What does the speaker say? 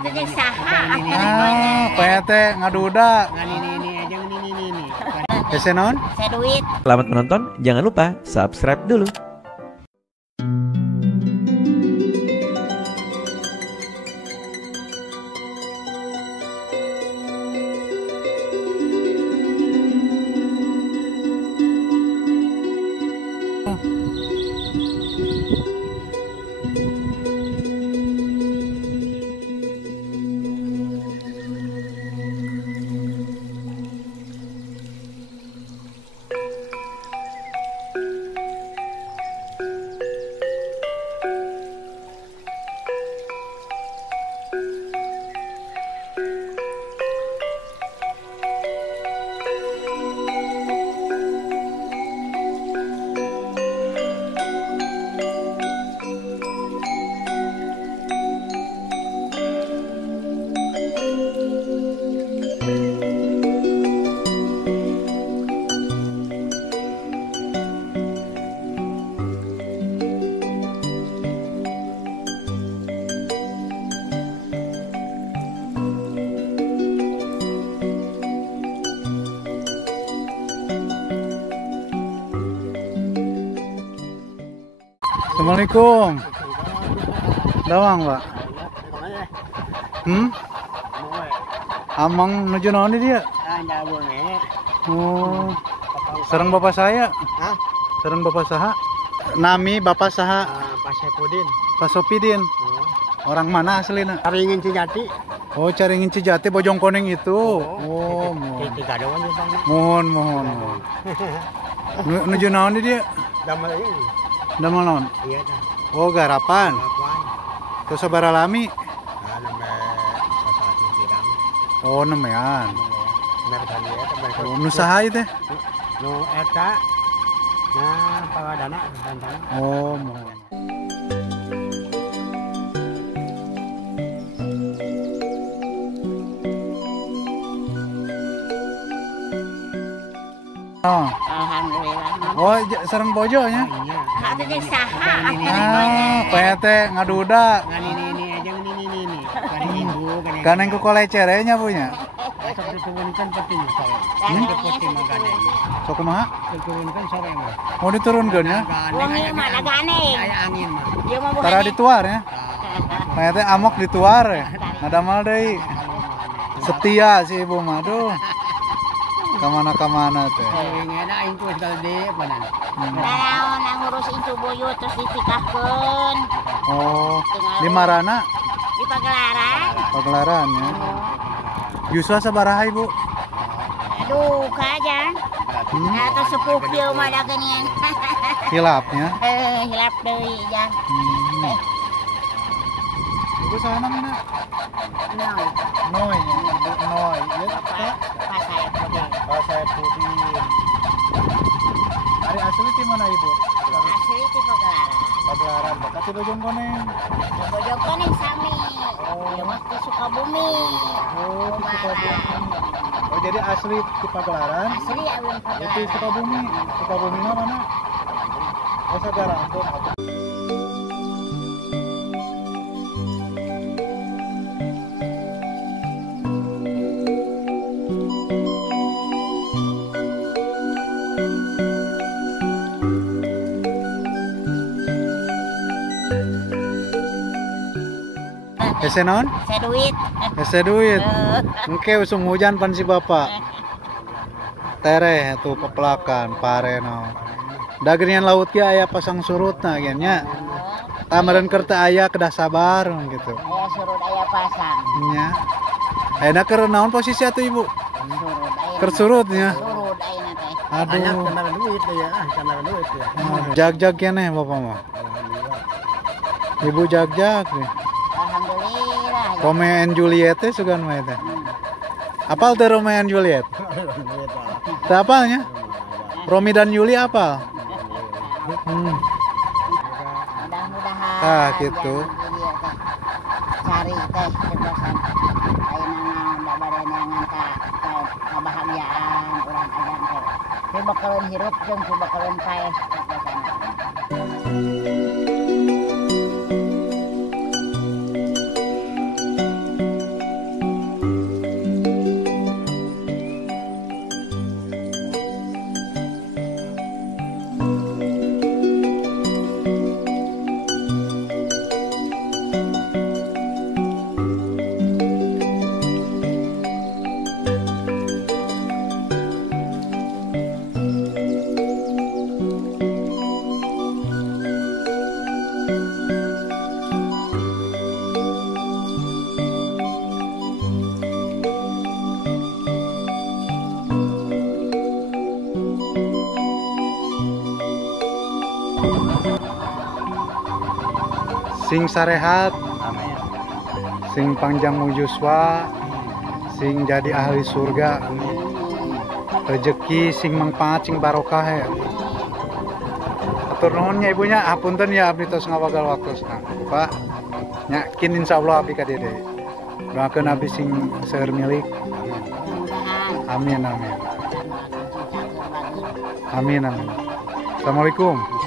Katanya saha. PT ngaduda. Ini aja ini. Ese non? Saya duit. Selamat menonton, jangan lupa subscribe dulu. Assalamualaikum. Dawang, Pak. Amang nuju naon dia? Oh. Sareng bapak saya. Hah? Sareng bapak saha? Nami bapak saha? Pak Saipudin. Pak Sopidin. Orang mana aslinya? Caringin Cijati. Oh, Caringin Cijati Bojongkoneng itu. Oh, Tiga doang ya, Bang. mohon. Nuju naon dia? Damel ini. Damel naon? Iya dah. Oh, garapan. Apaan? Terus sabaraha lami? Nama sesuatu tirang. Oh, nemean. Mereka dia teman. Oh, nu saha ieu teh? Nu eta. Nah, pawadana dan Oh, mohon. Oh. Alhamdulillah. Oh, sareng bojonya. iya. Katanya saha. PT ngaduda. Ini aja ini. Kan ibu kan. Ganeng ku kolecerenya punya. Sok diturunkan penting sore. Ini penting magane. Sok kumaha? Diturunkan sore mah. Mau diturunkeun ya? Wong ieu mah ganeng. Aya angin mah. Dia mau bukan. Tara dituar ya. PT amok dituar ya. Ngadamal deui. Setia si ibu mah. Aduh. Kamana teh. Ini ada aing kuis kalau di apa nan. Naon nang ngurus incu buyut terus ditikahkeun Oh, di Marana di Pagelaran. Pagelaran ya. Yuswa sabaraha ibu? Aduh, kajang. Atau sepuh kieu mah da geuningan. Hilapnya. Hilap deui jang. Ibu saha namina? Noi. Noy. Ibu Noy. Ieu Pas saya pede. Pak Saipudin. Ari asli di mana ibu? Asli di Pagelaran. Pagelaran, dekat di Bojongkoneng. Bojongkoneng sami. Ieu mah di Sukabumi. Oh, di Sukabumi. Oh, jadi asli di Pagelaran. Asli awin Itu Pagelaran. Sukabumi. Sukabumi mana? Oh, Sagarampung. Ese non? Saya duit. Ese duit. Engke usung hujan pan si bapak. Tereh tuh pepelakan pare naon. Dagerian laut ge aya pasang surutna gen nya. Tamareun keur teu aya kedah sabar gitu. Aya surut aya pasang. Nya. Ayeuna keur naon posisi atuh ibu? Surut aya. Keur surut nya. Surut ayeuna teh. Banyak Aduh. kenal duit ya, kenal duit ya. Jag-jag keneh bapak mah. Ibu jag-jag deh. Alhamdulillah. Romeo and Juliet teh sugan mah teh. Apal teh Romeo and Juliet? Teu apalnya? Romi dan Yuli apal? Mudah-mudahan. Ah, gitu. Cari teh kebebasan. Ayeuna naon da bade neangan ka kabahagiaan urang ajan teh. Teu bakaleun hirup jeung teu bakaleun paes kebebasan. sing sarehat, Amin. sing panjang mujuswa, sing jadi ahli surga, rezeki sing mangpaat sing barokah ya. Atur nuhun nya ibunya, hapunten ya abdi tos ngawagal waktu Pak. Yakin insyaallah abdi ka Dede. Doakeun abdi sing seueur milik. mudah-mudahan Amin amin. doakeun sing sakur bagus. Amin amin. Assalamualaikum.